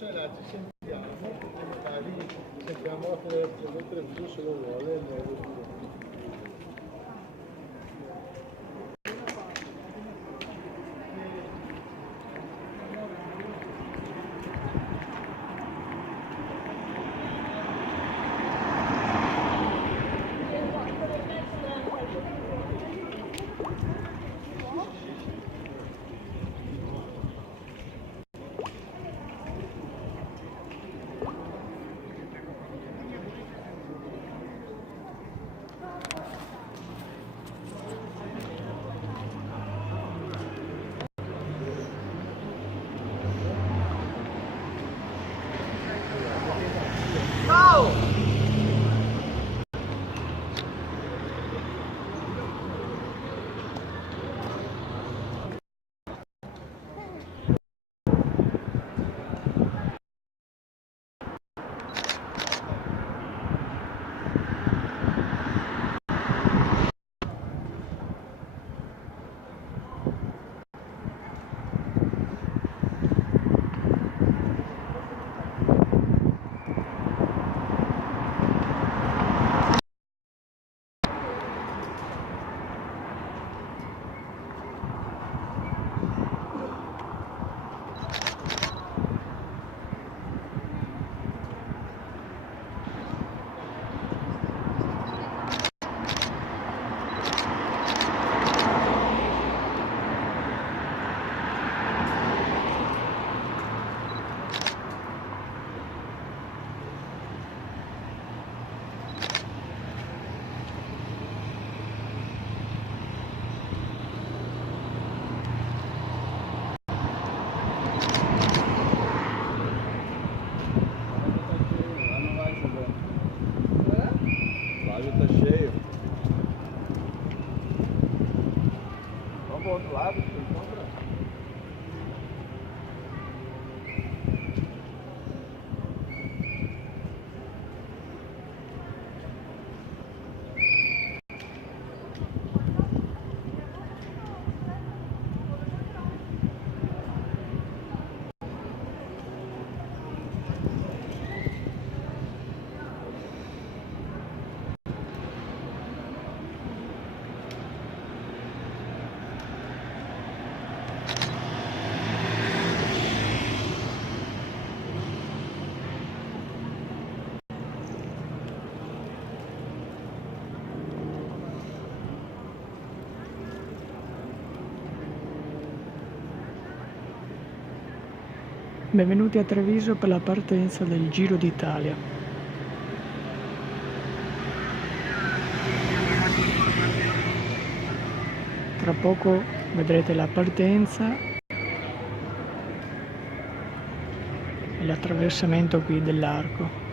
Sarà, ci sentiamo, magari sentiamo la televisione se lo vuole. Tá cheio. Vamos pro outro lado, você encontra? Benvenuti a Treviso per la partenza del Giro d'Italia. Tra poco vedrete la partenza e l'attraversamento qui dell'arco.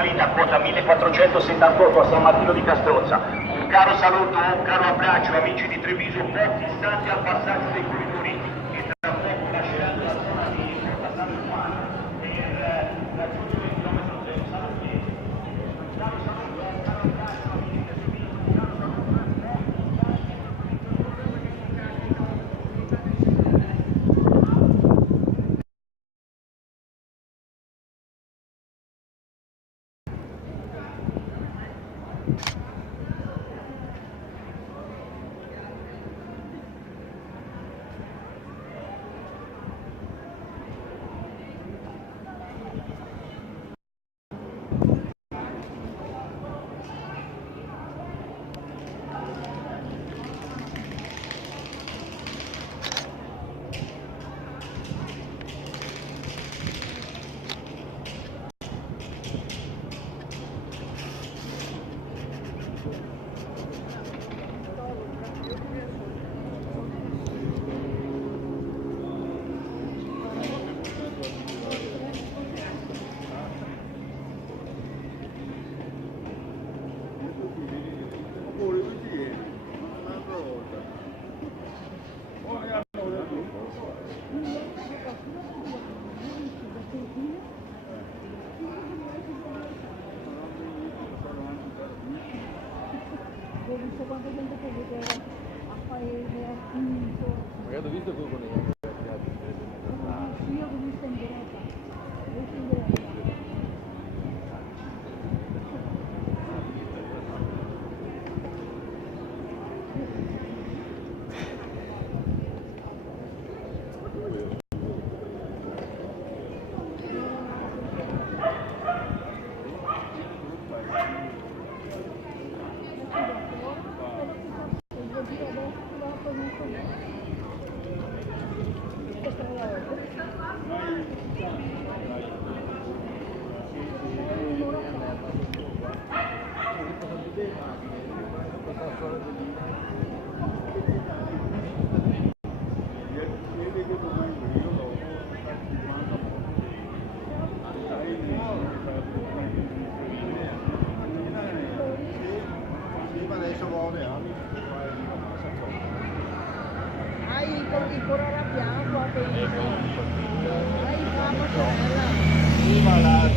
salita a quota 1478 a San Martino di Castrozza. Un caro saluto, un caro abbraccio amici di Treviso, pochi istanti al passaggio dei corridori che tra poco lasceranno la zona di Porta San Juan per raggiungere il chilometro 0. Salute. Un caro saluto, un caro abbraccio amici di Treviso, un caro saluto. Ho visto quanta gente che vedeva a paese, a Quinto. Magari ho visto quello con i Io l'ho visto in diretta. Hai il cuore arrabbiato, hai fama sorella. Sì, ma la